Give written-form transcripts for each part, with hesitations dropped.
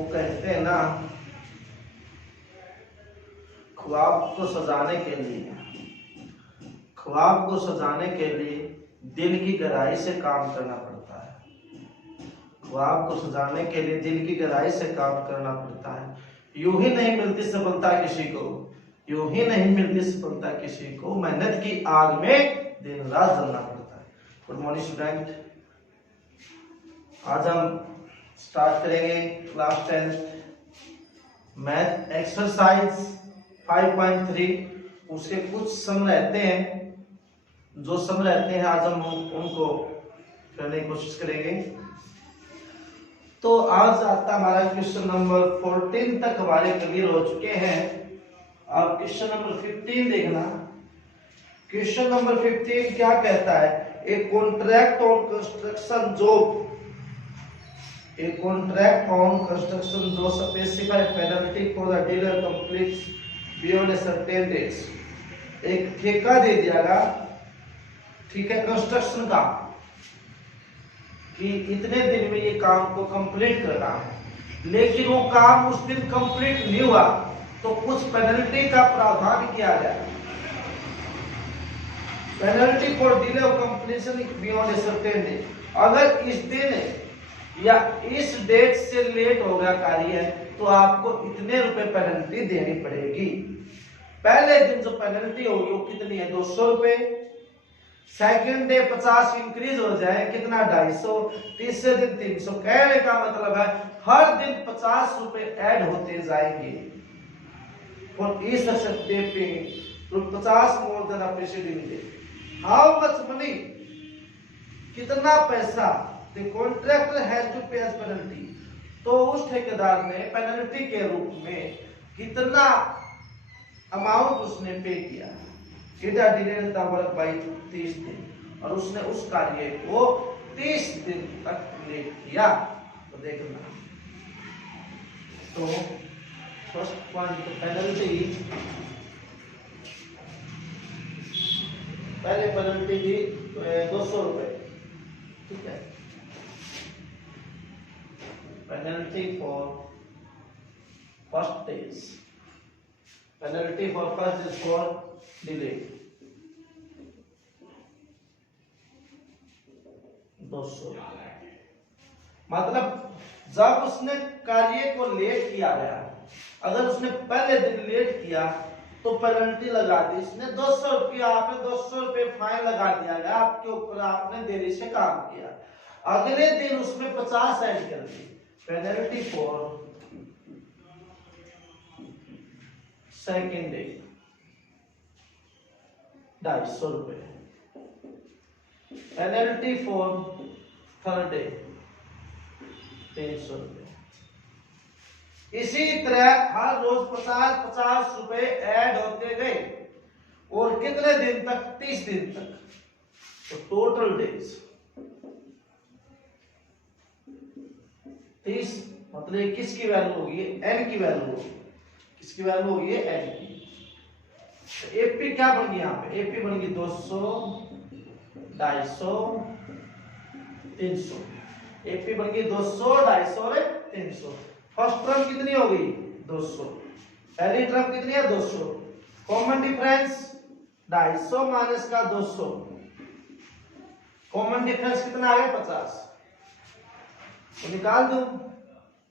वो कहते हैं ना, ख्वाब को सजाने के लिए दिल की गहराई से काम करना पड़ता है। ख्वाब को सजाने के लिए दिल की गहराई से काम करना पड़ता है। यूं ही नहीं मिलती सफलता किसी को, यूं ही नहीं मिलती सफलता किसी को, मेहनत की आग में दिन रात जलना पड़ता है। गुड मॉर्निंग स्टूडेंट, आज हम स्टार्ट करेंगे क्लास 10 मैथ एक्सरसाइज 5.3। उसके कुछ सम रहते हैं, जो सम रहते हैं आज हम उनको करने की कोशिश करेंगे। तो आज आता हमारा क्वेश्चन नंबर 14 तक हमारे क्लियर हो चुके हैं। अब क्वेश्चन नंबर 15 देखना। क्वेश्चन नंबर 15 क्या कहता है? A contract on construction job, a contract on construction जो specify penalty for the dealer completes beyond a certain dates। एक ठेका दे दियागा, ठीक है, कंस्ट्रक्शन का, कि इतने दिन में ये काम को कंप्लीट करना है, लेकिन वो काम उस दिन कंप्लीट नहीं हुआ तो कुछ पेनल्टी का प्रावधान किया गया। Penalty for delay of completion beyond a certain date. अगर इस दिन या इस डेट से लेट हो गया कार्य तो आपको इतने रुपए पेनल्टी देनी पड़ेगी। पहले दिन जो पेनल्टी होगी वो कितनी है? 200 रुपए। सेकंड डे 50 इंक्रीज हो जाए, कितना? 250। तीसरे दिन 300। कहने का मतलब है हर दिन 50 रुपए ऐड होते जाएंगे। और इस डे पे 50 more than preceding day. How much money, कितना पैसा The contractor has to pay as penalty। तो उस ठेकेदार ने पेनल्टी के रूप में कितना अमाउंट उसने पे किया? It had delayed the work by 30 दिन, और उसने उस कार्य को 30 दिन तक लेट किया। तो देखना, तो फर्स्ट पॉइंट पेनल्टी, पहले पेनल्टी थी 200 रुपए, ठीक है। Penalty for first days, penalty for first is for delay 200। मतलब जब उसने कार्य को लेट किया गया, अगर उसने पहले दिन लेट किया तो पेनल्टी लगा दी इसने 200 रुपया। आपने 200 रुपये फाइन लगा दिया गया आपके ऊपर, आपने देरी से काम किया। अगले दिन उसमें 50 ऐड कर दी। पेनल्टी फॉर सेकेंड डे 250 रुपए। पेनल्टी फॉर थर्ड डे 300 रुपए। इसी तरह हर रोज 50-50 रुपए ऐड होते गए, और कितने दिन तक? 30 दिन तक। तो टोटल डेज 30, मतलब किसकी वैल्यू होगी? n की वैल्यू होगी। किसकी वैल्यू होगी? n की। तो एपी क्या बन गई यहाँ पे? एपी बन गई 200, 250, 300। एपी बन गई 200, 250 और 300। फर्स्ट टर्म कितनी हो गई? 200। पहली टर्म कितनी है? 200। कॉमन डिफरेंस 250 माइनस का 200, कॉमन डिफरेंस कितना आ गया? 50। तो निकाल दूं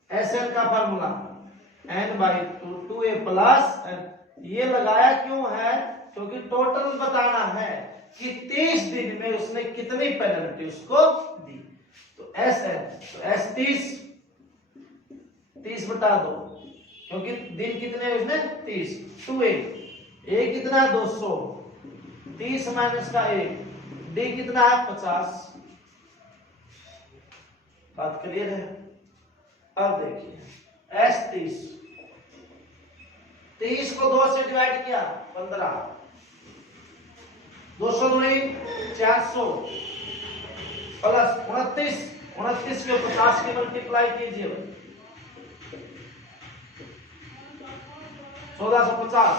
SN का formula n/2 2a plus n। ये लगाया क्यों है? क्योंकि टोटल बताना है कि 30 दिन में उसने कितनी पेनल्टी उसको दी। तो SN, तो S 30 बटा 2, क्योंकि दिन कितने उसने? 30। 2a, a कितना? 200। 30 माइनस का 1, d कितना है? 50। बात क्लियर है? अब देखिए S 30 को 2 से डिवाइड किया 15, 200 दूनी 400 प्लस 29 के 50 के मल्टीप्लाई कीजिए 1450।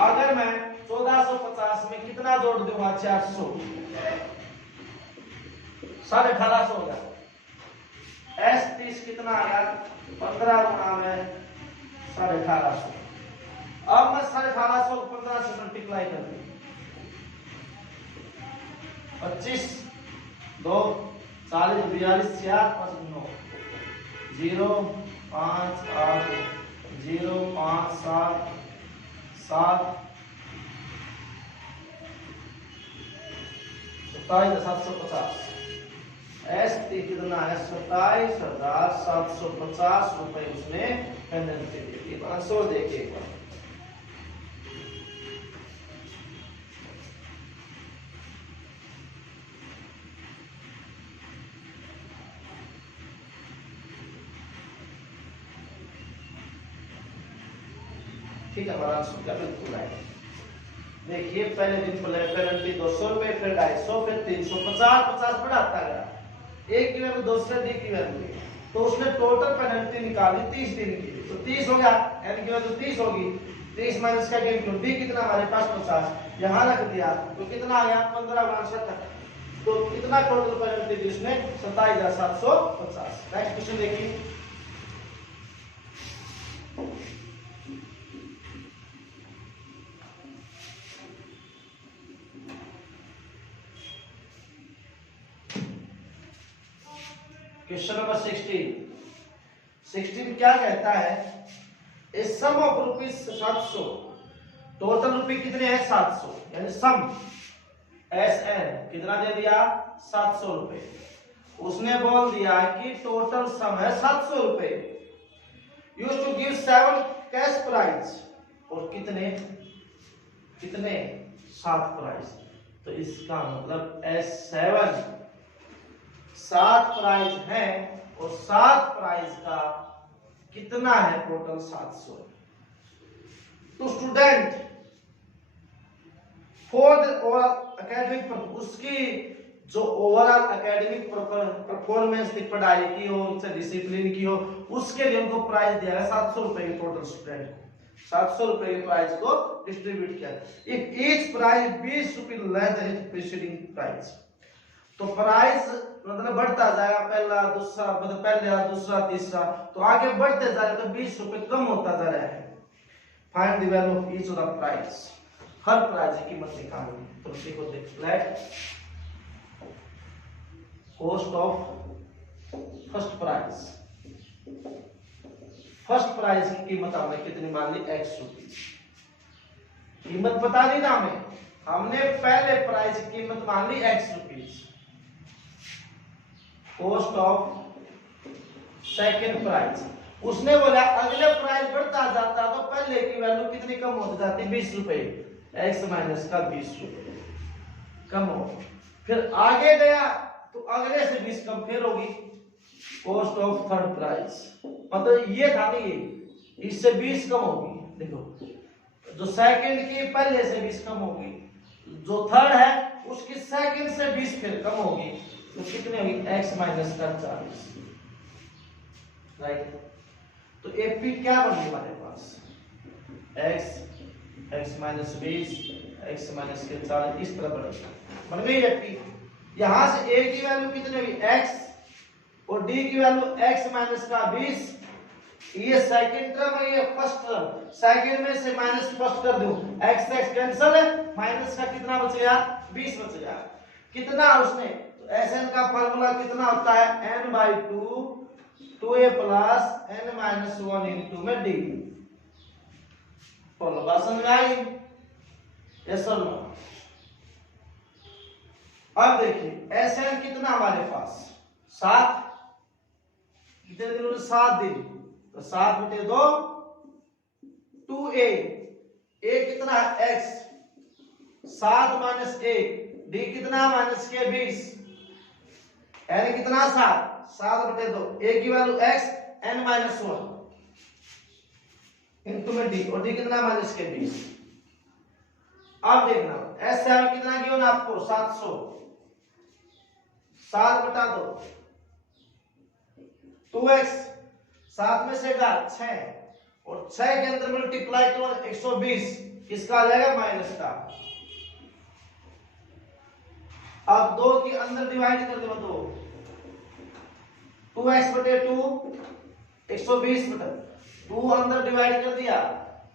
अगर मैं 1450 में कितना जोड़ दूंगा? 400, 1850 हो गया। S 30 कितना आ गया? 15 गुना में 1850। अब मैं 1850 को 15 से मल्टीप्लाई कर दूं, 25 2 40 42 6 5 9 0 5 8 0 5 7 7 27,750। एस कितना है 27,750 रुपए उसने पेनल्टी दी। आंसर देखिए एक बार। ठीक है, हमारा आंसर क्या बिल्कुल है। देखिए पहले दिन पेनल्टी 200 रुपए, फिर 250, फिर 350, 50 बढ़ाता गया। एक की वैल्यू दूसरे डी की वैल्यू, तो उसने टोटल पेनल्टी निकाली 30 दिन की, तो 30 हो गया, एन की वैल्यू 30 होगी, 30 माइनस का कितना, डी कितना हमारे पास 50, यहां रख दिया तो कितना आ गया 15 गुना 70, तो कितना टोटल पेनल्टी दी उसने 27,750। नेक्स्ट क्वेश्चन देखिए। क्वेश्चन नंबर 16 क्या कहता है, ए सम ऑफ रुपीज 700, टोटल रुपये कितने हैं 700, यानी सम एस एन कितना दे दिया 700 रुपए। उसने बोल दिया कि टोटल सम है 700 रुपए। Used to give 7 cash prize, और कितने कितने 7 प्राइज, तो इसका मतलब S7 7 प्राइज है, और 7 प्राइज का कितना है टोटल 700। तो student for the overall academic, उसकी जो ओवरऑल एकेडमिक परफॉर्मेंस थी, पढ़ाई की हो, डिसिप्लिन की हो, उसके लिए उनको प्राइज दिया है 700 रुपए की। टोटल स्टूडेंट को 700 रुपए के प्राइज को डिस्ट्रीब्यूट किया। इफ ईच प्राइज 20 रुपए less than its preceding prize, तो प्राइस मतलब बढ़ता जाएगा, पहला दूसरा मतलब पहला दूसरा तीसरा, तो आगे बढ़ते जा रहे, तो 20 रुपए कम होता जा रहा है। Find the value of each of the price, her price की कीमत निकालनी। तो देखो let cost of first price, first price की कीमत हमने कितनी मान ली x रुपीज। कीमत पता नहीं ना हमें, हमने पहले प्राइस की कीमत मान ली x rupees. Cost of second price, उसने बोला अगले प्राइस बढ़ता जाता तो पहले की वैल्यू कितनी कम होती जाती 20 रुपए, x माइनस का 20 रुपए कम हो। फिर आगे गया तो अगले से 20 कम फिर होगी। कॉस्ट ऑफ थर्ड प्राइस, मतलब ये था नहीं, इससे 20 कम होगी। देखो जो सेकंड की पहले से 20 कम होगी, जो थर्ड है उसकी सेकंड से 20 फिर कम होगी, तो कितने होगी x माइनस का 40, राइट। तो एपी क्या बनी हमारे पास x माइनस 20 x माइनस के 40, इस तरह बन गई एपी। यहां से a की वैल्यू कितनी होगी x, और d की वैल्यू x माइनस का 20, ये सेकंड टर्म है, ये फर्स्ट टर्म, सेकंड में से माइनस फर्स्ट कर दूं, x x कैंसिल है, माइनस का कितना बचेगा 20 बचेगा। कितना उसने, तो Sn का फार्मूला कितना होता है n/2 2a plus n-1 into में d। फॉर्मूला समझ आई, यस और नो। अब देखिए Sn कितना हमारे पास 7, कितने दिन 7 दिन, तो 7 बटे 2 2a, a कितना है x, 7 माइनस 1, d कितना माइनस के 20, n कितना 7 बटे 2, a की वैल्यू x n-1 इनटू में d, और d कितना माइनस के 20। अब देखना S7 कितना गिवन आपको 700, 7 बटा 2 2x, 7 में से 6, और 6 के अंदर मल्टीप्लाई तो 120, किसका आ जाएगा माइनस का। अब 2 के अंदर डिवाइड कर दो, 2x बटे 2, 120 बटा 2 अंदर डिवाइड कर दिया,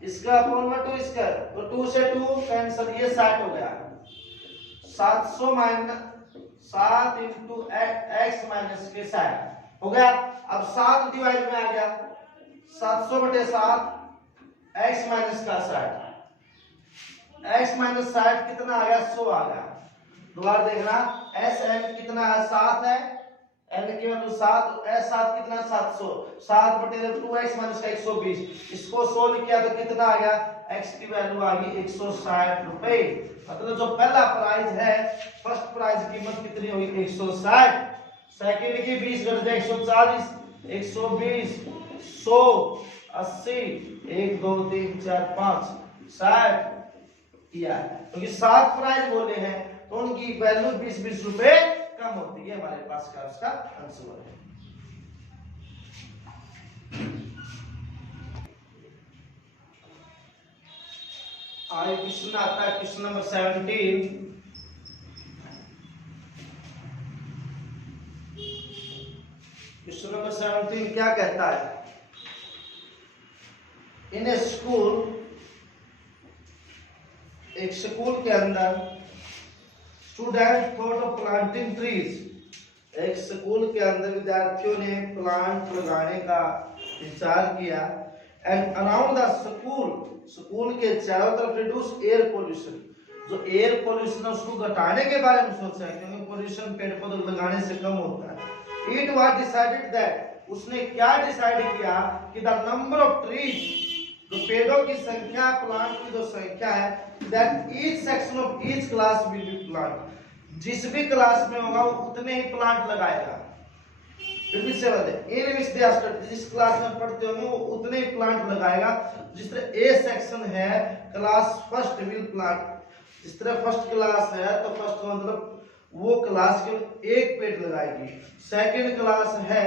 इसका अपॉन 2 इसका, तो 2 से 2 कैंसिल, ये 60 हो गया। 700 माइनस 7 इंटू एक्स माइनस के 60 हो गया। अब 7 डिवाइड में आ गया, 700 बटे 7 एक्स माइनस का 60, एक्स माइनस 60 कितना आ गया, 100 आ गया। दोबारा देखना, एस एन कितना है, 7 है, एन की वैल्यू 7, एस 7 कितना, 700, 7 बटे 2 एक्स माइनस का 120, इसको 100 लिखा तो कितना आ गया, एक्स की वैल्यू आ गई 160 रुपए। मतलब जो पहला प्राइस है, फर्स्ट प्राइस कीमत कितनी होगी, 160, सेकंड की 20 घट जाए 140, 120, 100, 80, 1 2 3 4 5 60 किया, क्योंकि 7 प्राइस बोले हैं तो उनकी वैल्यू 20-20 रुपए कम होती है। हमारे पास का उसका आंसर है। आगे क्वेश्चन आता है, क्वेश्चन नंबर 17। क्वेश्चन नंबर 17 क्या कहता है, इन ए स्कूल, एक स्कूल के अंदर student thought of planting trees, एक स्कूल के अंदर विद्यार्थियों ने प्लांट लगाने का विचार किया, and around the school, school के चारों तरफ रिड्यूस एयर पोल्यूशन, जो एयर पोल्यूशन है उसको घटाने के बारे में सोचा है, क्योंकि पोल्यूशन पेड़ पौधे लगाने से कम होता है। इट वाज डिसाइडेड दैट, उसने क्या डिसाइड किया कि द नंबर ऑफ ट्रीज, जो पेड़ों की संख्या, प्लांट की जो संख्या है, that each section of each class will be plant, जिस भी क्लास में होगा वो उतने ही प्लांट लगाएगा। फिर से बता दें, इन विच दे स्टडी, जिस क्लास में पढ़ते होंगे वो उतने ही प्लांट लगाएगा। जिस तरह ए सेक्शन है, क्लास फर्स्ट विल प्लांट, जिस तरह फर्स्ट क्लास है तो फर्स्ट मतलब वो क्लास केवल एक पेड़ लगाएगी। सेकंड क्लास है,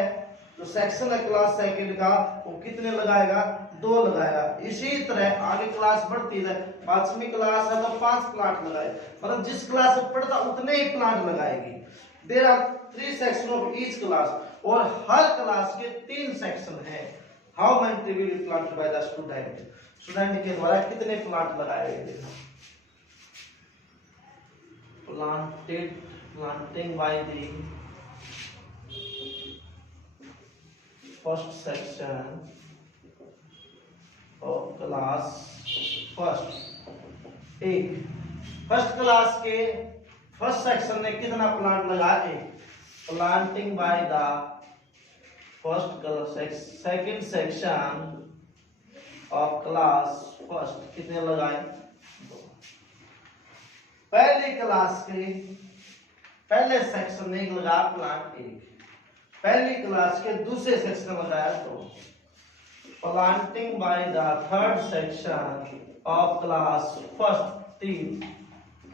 जो सेक्शन है क्लास सेकंड का, वो कितने लगाएगा, 2 लगाएगा। इसी तरह आगे क्लास बढ़ती है, 5वीं क्लास है तो 5 प्लांट लगाए, मतलब जिस क्लास में पढ़ता उतने ही प्लांट लगाएगी। There are 3 section of each class, और हर क्लास के 3 सेक्शन है। How many tree will plant by the student, student के द्वारा कितने प्लांट लगाए गए। Planting by the first section of class first, एक फर्स्ट क्लास के फर्स्ट सेक्शन ने कितना प्लांट लगाए, planting by the first class second section of class first कितने लगाए, 2। पहली क्लास के पहले सेक्शन ने लगाया प्लांट 1, पहली क्लास के दूसरे सेक्शन में लगाया 2। Planting by the third section of class first 3,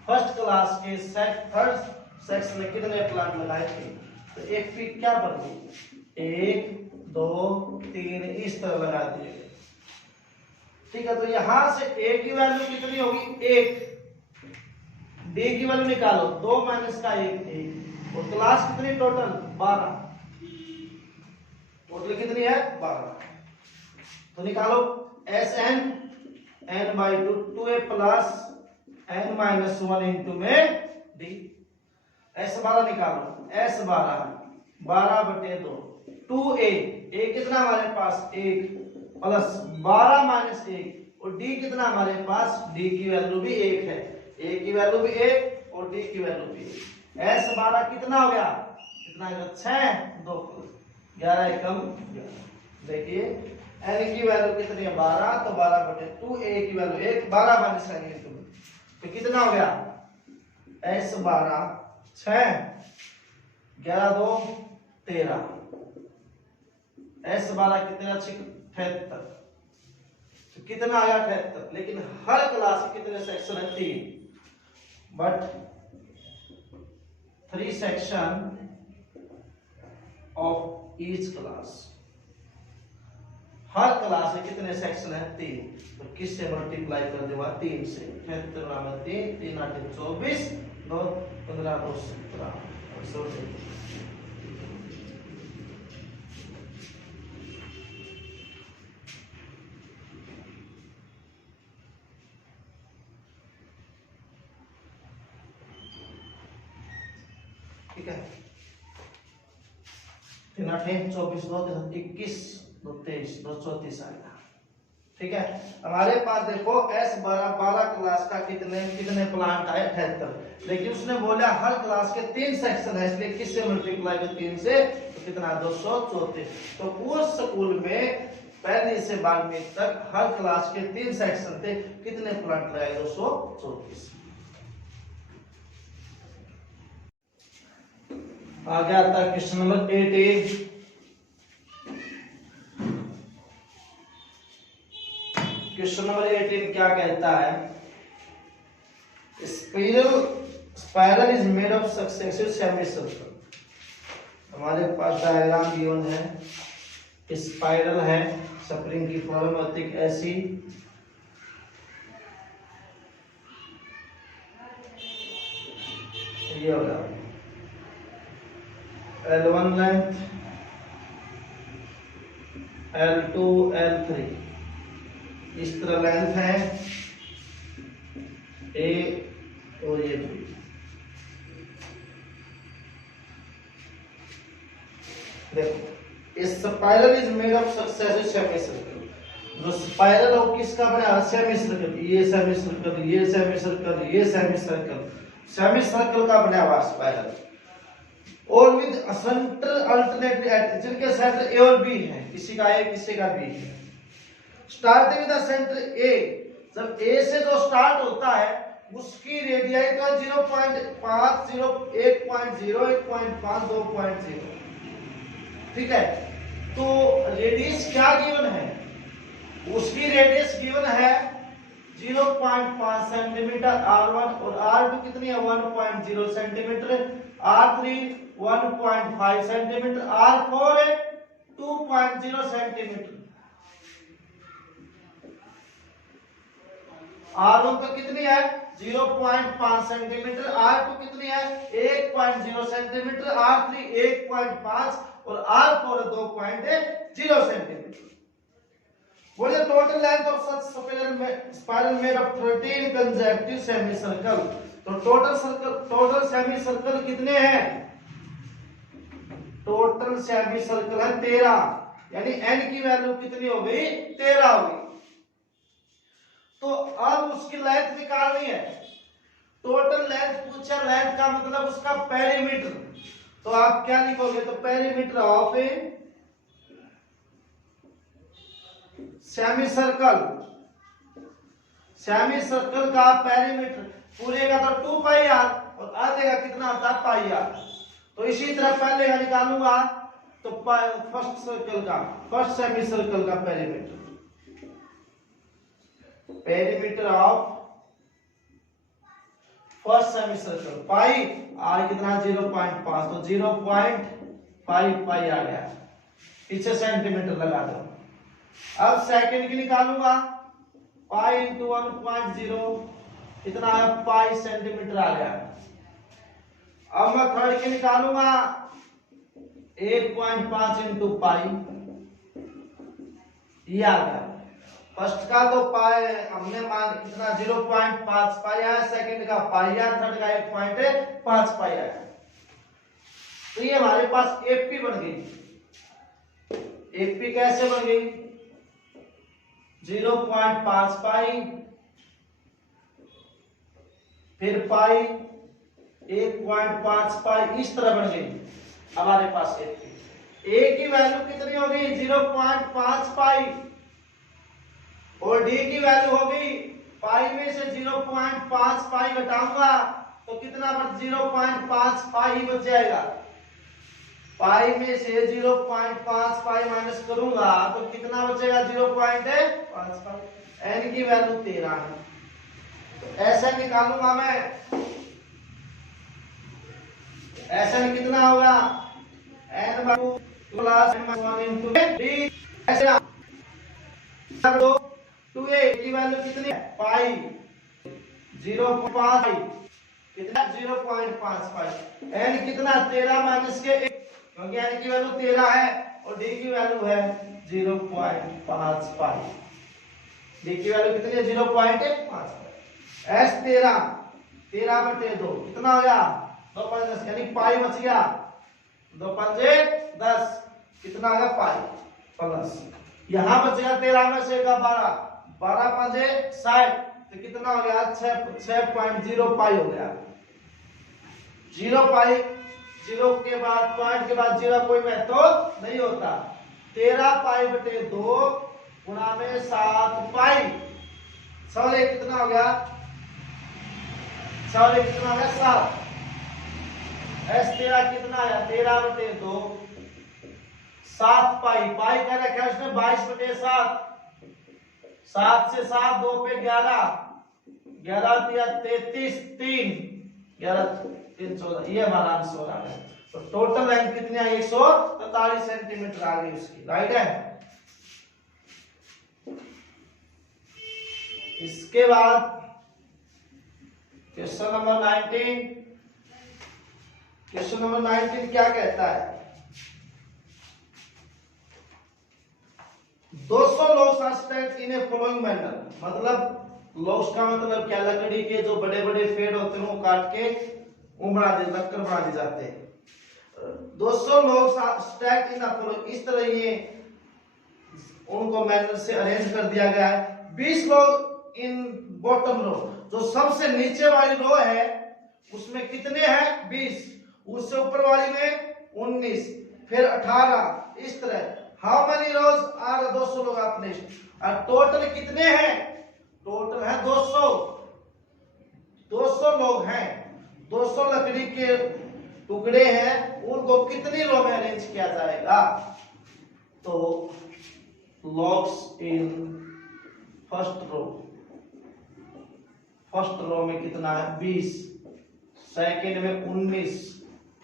first class के थर्ड सेक्शन में कितने प्लांट लगाए थे, तो एक फीट क्या बन गई, 1 2 3 इस तरह लगा दिए। ठीक है, तो यहां से ए की वैल्यू कितनी होगी, 1, डी की वैल्यू निकालो, 2 माइनस का 1, और क्लास कितनी टोटल 12, टोटल कितनी है 12, तो निकालो S N N by 2a plus N minus 1 into में डी। एस 12 निकालो, एस 12 बटे 2, 2a, a कितना हमारे पास 1 प्लस 12 माइनस 1, और डी कितना हमारे पास, डी की वैल्यू भी 1 है, a की वैल्यू भी 1 और डी की वैल्यू भी 1। एस 12 कितना हो गया, कितना 6, 2 11 एकम 11। देखिए एन की वैल्यू कितनी है 12, तो 12 बटे 2, a की वैल्यू 1, 12 माइनस एन इंटू, तो कितना हो गया, एस 12 6 11 2 13, एस 12 कितना 78, तो कितना आया 78। लेकिन हर क्लास के कितने सेक्शन है, 3, but 3 section of each class, her class में कितने सेक्शन है, 3, तो किससे मल्टीप्लाई कर देगा, 3 से, 73 में 3, 3 8 24, 2 15 2 17। ठीक है, 3 8 24 2 21 2 23 2 34 आएगा। ठीक है, हमारे पास देखो S12 क्लास का कितने प्लांट आए 78, लेकिन उसने बोला हर क्लास के 3 सेक्शन है, इसलिए किससे मल्टीप्लाई कर 3 से तो कितना 234। तो उस स्कूल में पहली से 12वीं तक हर क्लास के 3 सेक्शन थे, कितने प्लांट रहे 234। आगे आता है क्वेश्चन नंबर 18। क्वेश्चन नंबर 18 क्या कहता है, spiral is made of successive semicircle. हमारे पास डायग्राम गिवन है, स्पाइरल है, स्प्रिंग की प्रॉब्लमेटिक ऐसी, ये हो रहा है L1 लेंथ, L2 L3 इस तरह लेंथ है A और ये B। देखो इस spiral is made of successive semicircle, जो स्पाइरल हो किसका बना सेमीसर्कल, ये सेमीसर्कल ये सेमीसर्कल ये सेमीसर्कल, सेमीसर्कल का बना हुआ स्पाइरल, और विद सेंटर अल्टरनेटली एट, जिनके सेंटर ए और बी है, किसी का ए किसी का बी है। स्टार्टिंग विद द सेंटर ए, जब ए से जो स्टार्ट होता है उसकी रेडियस तो 0.5 0 1.0 1.5 2.0। ठीक है, तो रेडियस क्या गिवन है, उसकी रेडियस गिवन है 0.5 सेंटीमीटर R1 और R2 कितनी है 1.0 सेंटीमीटर, R3 1.5 सेंटीमीटर, R4 है 2.0 सेंटीमीटर। R1 तो कितनी है 0.5 सेंटीमीटर, R2 कितनी है 1.0 सेंटीमीटर, R3 1.5 और R4 2.0 सेंटीमीटर। बोलिए total length of such spiral made of 13 consecutive semicircle. तो टोटल सेमीसर्कल कितने हैं, टोटल सेमीसर्कल है 13, यानी n की वैल्यू कितनी हो गई 13 हो गई। तो अब उसकी लेंथ निकालनी है, टोटल लेंथ पूछा, लेंथ का मतलब उसका पेरीमीटर, तो आप क्या लिखोगे, तो perimeter of A semicircle, semicircle का पेरीमीटर पूरे का तो 2 पाई आर और आधे का कितना होता है पाई आर। तो इसी तरह पहले का निकालूंगा, तो फर्स्ट सर्कल का, फर्स्ट सेमीसर्कल का perimeter, perimeter of first semicircle pi R कितना 0.5, तो 0.5 पाई आ गया, पीछे सेंटीमीटर लगा दो। अब सेकंड की निकालूंगा, पाई इंटू 1.0 कितना है पाई सेंटीमीटर आ गया। अब मैं थर्ड की निकालूंगा, 1.5 इंटू पाई, ये आ गया। फर्स्ट का तो पाई हमने मान कितना 0.5 पाई आया, सेकंड का पाई आया, थर्ड का 1.5 पाई आया। तो ये हमारे पास एपी बन गई। एपी कैसे बन गई, 0.5 पाई फिर पाई 1.5 पाई, इस तरह बन गई हमारे पास एपी। ए की वैल्यू कितनी हो गई 0.5 पाई और डी की वैल्यू हो गई पाई में से 0.5 पाई घटाऊंगा तो कितना बच 0.5 पाई ही बच जाएगा। पाई में से 0.5 पाई माइनस करूंगा तो कितना बचेगा 0.5 पाई। एन की वैल्यू 13 है, तो ऐसा निकालूंगा मैं, ऐसा कितना होगा n प्लस 1 इंटू डी, ऐसे 2a की वैल्यू कितनी है पाई 0.5 कितना 0.5 पाई, n कितना 13 माइनस के 1, क्योंकि n की वैल्यू 13 है और d की वैल्यू है 0.5 पाई। d की वैल्यू कितनी है 0.5 पाई। s 13 13/2 कितना हो गया 2 5 10 यानी पाई बच गया, 2 पंजे 10, कितना आ गया पाई प्लस, यहाँ बच गया 13 में से का 12, 12 पंजे 60, तो कितना हो गया 6.0 पाई हो गया। 0 पाई, 0 के बाद पॉइंट के बाद 0 कोई महत्व तो नहीं होता। 13 पाई बटे 2 गुणा में 7 पाई, सवाल कितना हो गया, सवाल कितना हो गया 7। S13 कितना आया 13 बटे 2 7 पाई, पाई का रखा है उसने 22 बटे 7, 7 से 7 2 पे 11, 11 दिया 33, 3 11 3 14, ये हमारा आंसर हो रहा है। तो टोटल लेंथ कितनी आई 143 सेंटीमीटर आ गई उसकी, राइट है। इसके बाद क्वेश्चन नंबर 19, क्वेश्चन नंबर 19 क्या कहता है, 200 logs are stacked in a following manner, मतलब logs का मतलब क्या, लकड़ी के जो बड़े बड़े पेड़ होते हैं वो काट के लक्कड़ बना दी जाते हैं। 200 logs are stacked in a following, इस तरह ये उनको मैनर से अरेंज कर दिया गया है। 20 log इन बॉटम रो, जो सबसे नीचे वाली रो है उसमें कितने हैं 20, उससे ऊपर वाली में 19, फिर 18, इस तरह। हाउ मेनी रोज आर 200 लोग आपने, और टोटल कितने हैं, टोटल है 200, 200 लोग हैं, 200 लकड़ी के टुकड़े हैं, उनको कितनी रो में अरेंज किया जाएगा। तो लॉग्स इन फर्स्ट रो में कितना है 20, सेकेंड में 19,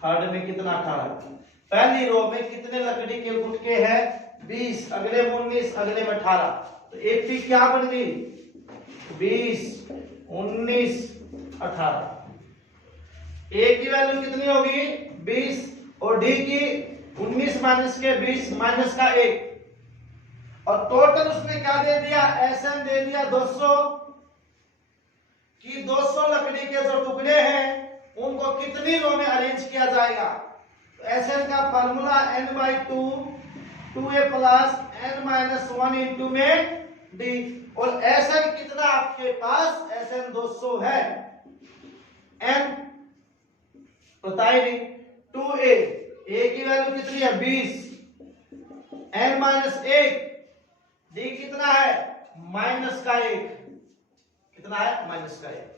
थर्ड में कितना 18। पहली रो में कितने लकड़ी के गुटके हैं 20, अगले में 19, अगले में 18, तो एक पी क्या बन गई 20 19 18। ए की वैल्यू कितनी होगी 20 और डी की 19 माइनस के 20 माइनस का 1, और टोटल उसने क्या दे दिया एसएन दे दिया 200, कि 200 लकड़ी के जो टुकड़े हैं उनको कितनी रो में अरेंज किया जाएगा। तो एसएन का formula n/2 2a plus n-1 into में डी, और एसएन कितना आपके पास एसएन 200 है, n बताइए नहीं, 2a, a की वैल्यू कितनी है 20, n-1, डी कितना है माइनस का 1, कितना है माइनस का 1।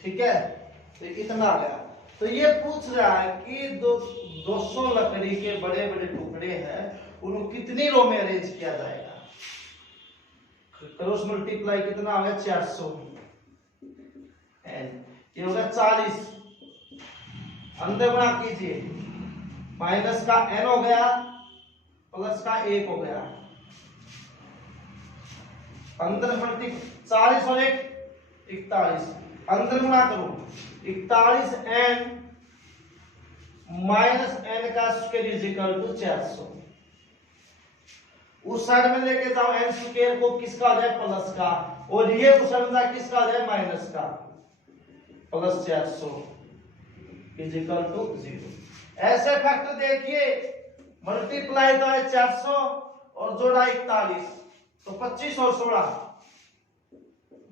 ठीक है, तो इतना आ गया। तो ये पूछ रहा है कि 200 लकड़ी के बड़े बड़े टुकड़े हैं उनको कितनी रो में अरेंज किया जाएगा। क्रॉस मल्टीप्लाई कितना आ गया 400, ये होगा 40, अंदर गुणा कीजिए, माइनस का n हो गया प्लस का 1 हो गया, अंदर 40 और 1 41, अंदर गुणा करो 41 n माइनस n का स्क्वायर इज इक्वल टू 400। उस साइड में लेके जाओ n स्क्वायर को, किसका आ जाए प्लस का, और ये उस साइड में किसका आ जाए माइनस का, प्लस 400 इज इक्वल टू 0। ऐसे फैक्टर देखिए, मल्टीप्लाई तो है 400 और जोड़ा 41, तो 25 और 16,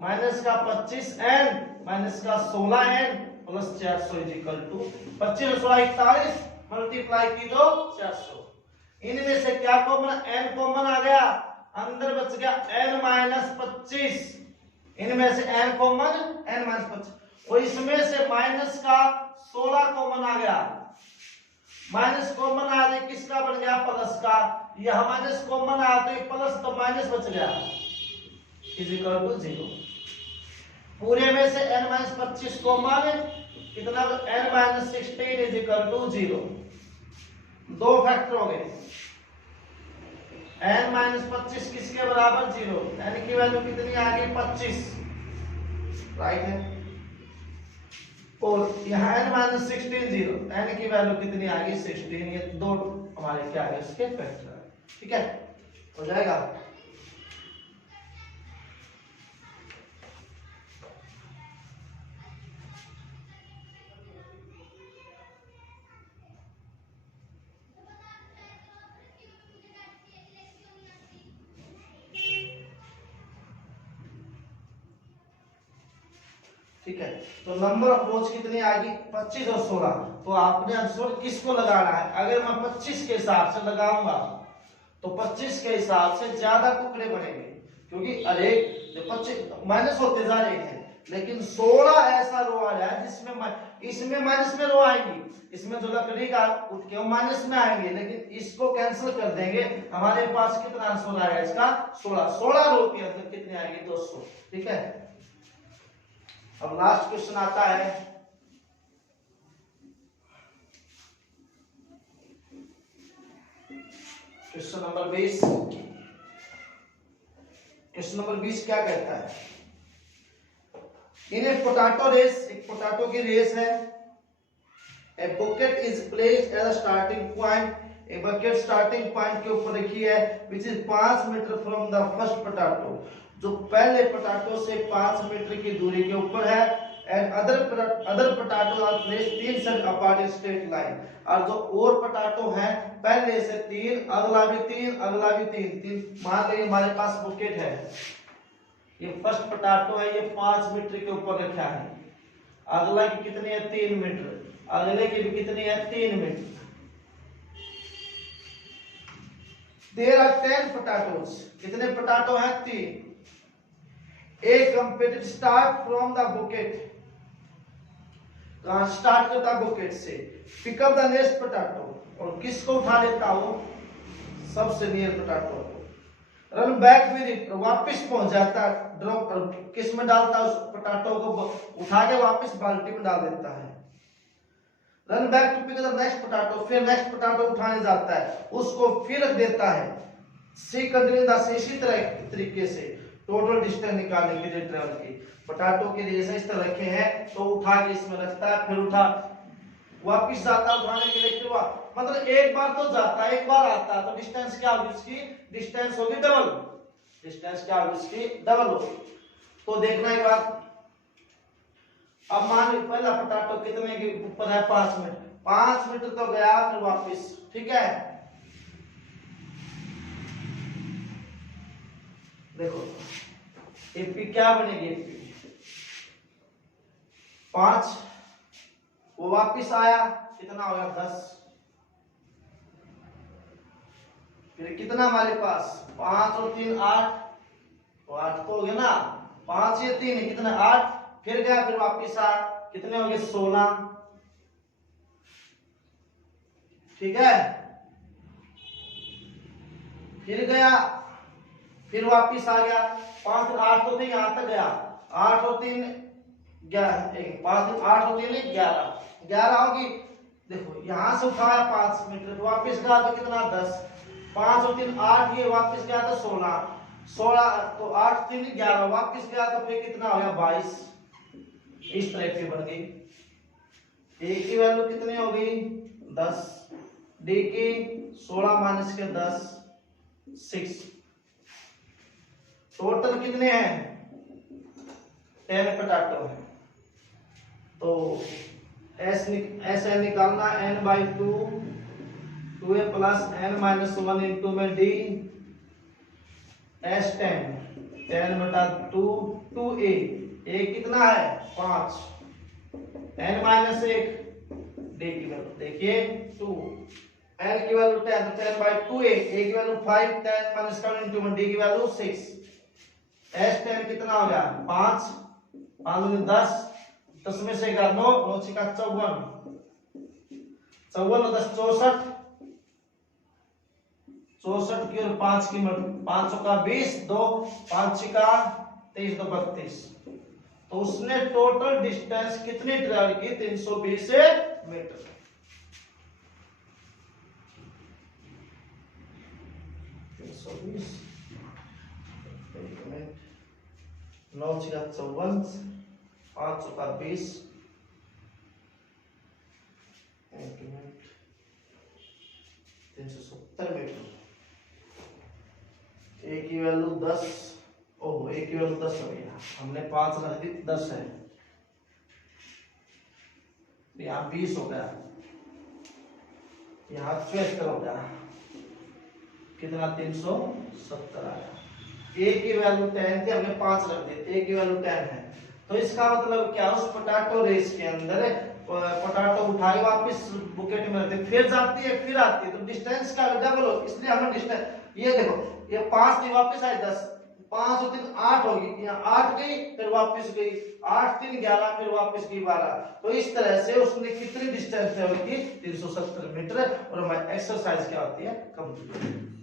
माइनस का 25n माइनस का 16n plus 400 is equal to 25 और 16 41, मल्टीप्लाई की तो 400। इनमें से क्या कॉमन, n कॉमन आ गया, अंदर बच गया n-25, इनमें से n कॉमन n-25, और इसमें से माइनस का 16 कॉमन आ गया, माइनस कॉमन आ गया किसका बन गया प्लस का, यह माइनस कॉमन आ तो प्लस तो माइनस बच गया इज इक्वल टू 0। पूरे में से n-25 कॉमन कितना, n-16 इज इक्वल टू 0। दो फैक्टर हो गए, n-25 किसके बराबर 0, n की वैल्यू कितनी आ गई 25, राइट है। और यहाँ n माइनस 16 जीरो, n की वैल्यू कितनी आ गई 16, ये दो हमारे क्या है इसके फैक्टर है। ठीक है, हो जाएगा। ठीक है, तो नंबर ऑफ रोज कितनी आएगी 25 और 16। तो आपने आंसर किसको लगाना है? अगर मैं 25 के हिसाब से लगाऊंगा तो 25 के हिसाब से ज्यादा टुकड़े बनेंगे, क्योंकि अरे जो 25 माइनस होते जा रहे हैं, लेकिन 16 ऐसा रो आ रहा है जिसमें इसमें माइनस में रो आएंगी, इसमें जो लकड़ी का उठ वो माइनस में आएंगे, लेकिन इसको कैंसिल कर देंगे। हमारे पास कितना आंसर आएगा इसका 16। 16 रो के अंदर कितने आएंगे 200। ठीक है, अब लास्ट क्वेश्चन आता है, क्वेश्चन नंबर 20। क्वेश्चन नंबर 20 क्या कहता है? इन ए पोटैटो रेस, एक पोटैटो की रेस है। A bucket is placed at the starting point, a bucket starting point के ऊपर रखी है, which is 5 metre from the first potato, जो पहले पोटैटो से 5 मीटर की दूरी के ऊपर है। And other potato are placed 3 set apart in straight line, और जो और पोटैटो है पहले से 3, अगला भी 3, अगला भी 3। मान लीजिए हमारे पास बुकेट है, ये फर्स्ट पोटैटो है, ये 5 मीटर के ऊपर रखा है, अगला की कितनी है 3 मीटर, अगले की भी कितनी है 3 मीटर। देयर आर 10 पोटैटोज, कितने पोटैटो हैं 3। A completed start from the bucket, start करता बुकेट से, pick up the next potato, और किसको उठा लेता हूं सबसे नियर पोटैटो को, रन बैक विद इट, वापस पहुंच जाता है, ड्रॉप किस में डालता है उस पोटैटो को, उठा के वापस बाल्टी में डाल देता है। Run back to pick the next potato, फिर नेक्स्ट पोटैटो उठाने जाता है, उसको फिर रख देता है। सी कंटिन्यू द इसी तरह तरीके से टोटल डिस्टेंस निकालने के लिए ट्रेवल की, पोटैटो के लिए इस तरह रखे हैं, तो उठा के इसमें रखता है, फिर उठा वापिस जाता है उठाने के लिए, फिर मतलब एक बार तो जाता है, एक बार आता है, तो डिस्टेंस क्या होगी उसकी, डिस्टेंस होगी डबल, डिस्टेंस क्या होगी उसकी डबल होगी। तो देखना एक बात, अब मान लो पहला पोटैटो कितने के ऊपर है 5 मीटर, 5 मीटर तो गया फिर वापिस। ठीक है, देखो एपी क्या बनेगी, एपी 5, वो वापिस आया, कितना हो गया 10, फिर कितना हमारे पास 5 और 3 8, तो 8 तो हो गया ना, 5 ये 3 कितना 8, फिर गया फिर वापिस आया, कितने हो गए 16। ठीक है, फिर गया फिर वापिस आ गया, 5 और 8 तो थे यहां तक गया, 8 और 3 11, 5 8 और 3 11 होगी। देखो यहां से उठाया 5 मीटर, वापिस गया तो कितना 10, 5 और 3 8, ये वापिस गया तो 16 तो 8 3 11, वापिस गया तो फिर कितना हो गया 22। इस तरह की बन गई। ए की वैल्यू कितनी हो गई 10, डी की 16 माइनस के 10 6, टोटल कितने हैं 10 पोटैटो है। तो एस एन निकालना, n by 2a plus n minus 1 into में डी एस 10 बटा 2a, a कितना है 5, n माइनस 1, डी की वैल्यू देखिए 2, n की वैल्यू 10, 10 बाई 2a, a की वैल्यू 5, 10 माइनस 1 इंटू में डी की वैल्यू 6, एस 10 कितना हो गया 5, 5 में 10, 10 में से 9, 9 से 54, 54 10 64, 64 की और 5 की 5 का 20, 2 5 का 23, 2 32। तो उसने टोटल डिस्टेंस कितनी ट्रेवल की 320 मीटर। नौ 54, 5 का 20, 370 मीटर। ए की वैल्यू 10, ओह ए की वैल्यू 10 हो गया, हमने 5 रख दी, 10 है, यहाँ 20 हो गया, यहाँ 74 हो गया, कितना 370 आया। ए की वैल्यू 10 थी, हमने 5 रख दी, ए की वैल्यू 10 है, तो इसका मतलब क्या, उस पोटैटो रेस के अंदर पोटैटो उठाई वापस बुकेट में रखते, फिर जाती है फिर आती है, तो डिस्टेंस का डबल हो, इसलिए हमने डिस्टेंस, ये देखो ये 5 थी वापस आई 10, 5 और 3 8 होगी, यहाँ 8 गई फिर वापस गई, 8 3 11 फिर वापस गई 12, तो इस तरह से उसने कितनी डिस्टेंस ट्रेवल की, 370 मीटर। और हमारी एक्सरसाइज क्या होती है, कंप्लीट।